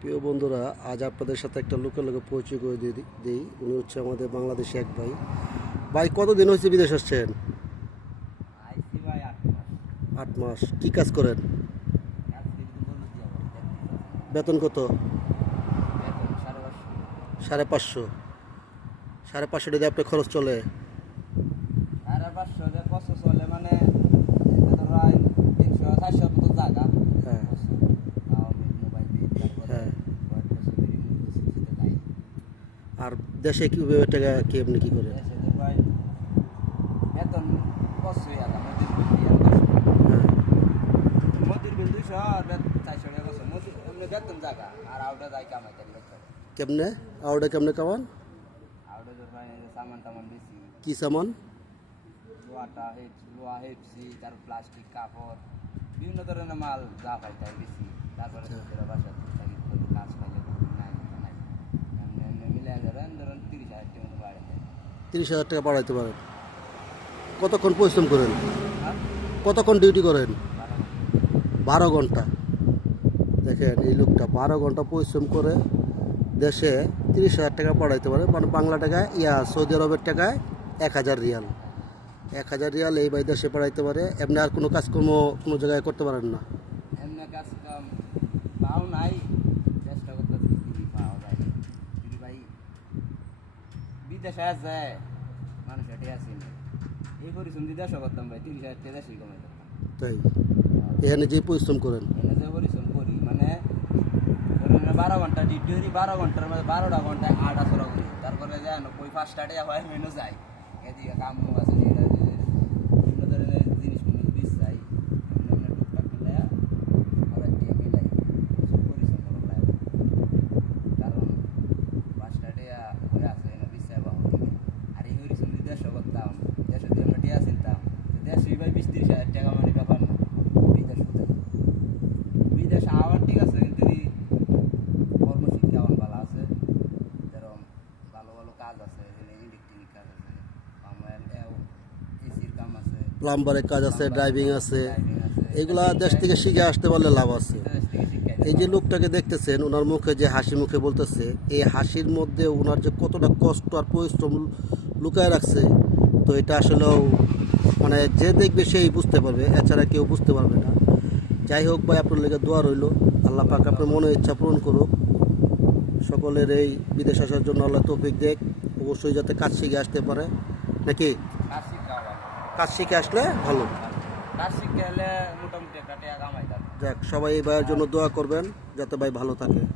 প্রিয় বন্ধুরা, আজ আপনাদের সাথে একটা লোকের লোকে পরিচয় করে দিই। উনি হচ্ছে আমাদের বাংলাদেশে এক ভাই। ভাই, কতদিন হয়েছে বিদেশ আসছেন? আইসি ভাই ৮ মাস। 8 মাস। কি কাজ করেন? কাজ কিন্তু বলে দিয়া বলে দেখতেছি। বেতন কত? বেতন ৫৫০। 550। 550 টাকা দিয়ে আপনার খরচ চলে? ৫৫০ যে কষ্ট চলে মানে এতে তো প্রায় ৩০০-৪০০ মতো জায়গা। হ্যাঁ, মোবাইল বিল তারপরে হ্যাঁ। কয়েকটা ছবি মুভিতে নাই। আর দেশে কীভাবে টাকা কি আপনি কী করেন? দেশে তো প্রায় বেতন ৫০০ টাকা মজুর বিল ২০০ আর ৪০০ টাকা কষ্ট মজুর এমনি বেতন জায়গা আর আউটে যায় কামাইতে লাগতে হবে। কেমনে আউডে কেমনে কামান? আউটে তো প্রায় সামান টামান বেশি কি সামান? লোহা হেপসি তারপর প্লাস্টিক কাপড় বিভিন্ন ধরনের মাল যা পাই তাই বেশি। তারপরে ওদের বাসা থাকি কাজ পাইলে নাই নাই এমনি এমনি মিলে ধরেন ৩০,০০০ টাকা মতো বাড়ে যায়। 30,000 টাকা বাড়াইতে পারেন? কতক্ষণ পরিশ্রম করেন? আর কতক্ষণ ডিউটি করেন? ১২ 12 মাস। ঘন্টা। দেখেন, এই লোকটা 12 ঘন্টা পরিশ্রম করে দেশে 30,000 টাকা পাঠাইতে পারে, মানে বাংলা টাকায় সৌদি আরবের টাকায় 1,000 রিয়াল। 1,000 রিয়াল এই ভাই দেশে পাঠাইতে পারে। এমনি আর কোনো কাজকর্ম কোনো জায়গায় করতে পারেন না? এমনি কাজ কাম পাও নাই, চেষ্টা করতেছি যদি পাওয়া যায়। যদি ভাই বিদেশে যায় মানুষ এটাই আসি না এই পরিশ্রম যদি দেশও করতাম ভাই ৩০,০০০ টাকা দেশেই কমাই দিতাম। তাই এখানে যে পরিশ্রম করেন, এনে যে পরিশ্রম করি মানে ধরেন ১২ ঘন্টা ডিউটি করি, ১২ ঘন্টার মধ্যে ১২টা ঘন্টায় ৮ আসরা করি। তারপরে যায় না কই ৫টা হয় মেনু যায় এদিকে কাম আছে বিভিন্ন ধরনের জিনিস বীজ চাই এমনি টুকটাক মিলাই আবার দিয়ে মিলাই পরিশ্রম করা লাগে। কারণ ৫টা হয়ে আছে না বীজ চাই বাহু থেকে। আর এই পরিশ্রম যদি দেশও করতাম, দেশে যদি আমরা টিয়া চিনতাম দেশে ভাই ২০-৩০,০০০ টাকা মানে ব্যাপার না। বিদেশ হতে বিদেশ আবার ঠিক আছে কিন্তু কর্মশিক্ষা আমার ভালো আছে, যেরকম ভালো ভালো কাজ আছে, ইলেকট্রিক কাজ আছে, আমার এসির কাম আছে, প্লাম্বারের কাজ আছে, ড্রাইভিং আছে। ড্রাইভিং আছে। এগুলা দেশ থেকে শিখে আসতে পারলে লাভ আছে। দেশ থেকে শিক্ষা এই যে লোকটাকে দেখতেছেন, ওনার মুখে যে হাসি মুখে বলতেছে, এই হাসির মধ্যে ওনার যে কতটা কষ্ট আর পরিশ্রম লুকায় রাখছে, তো এটা আসলেও মানে যে দেখবে সেই বুঝতে পারবে, এছাড়া কেউ বুঝতে পারবে না। যাই হোক ভাই, আপনার লেগে দোয়া রইল। আল্লাহ পাক আপনার মনের ইচ্ছা পূরণ করুক। সকলের এই বিদেশ আসার জন্য আল্লাহ তৌফিক দেখ। অবশ্যই যাতে কাজ শিখে আসতে পারে, নাকি? কাজ শিক্ষা ভালো, কাজ শিখে আসলে ভালো। কাজ শিক্ষা হলে মোটামুটি একটা টাকা কামাই যাবে। যাক, সবাই এই ভাইয়ের জন্য দোয়া করবেন যাতে ভাই ভালো থাকে।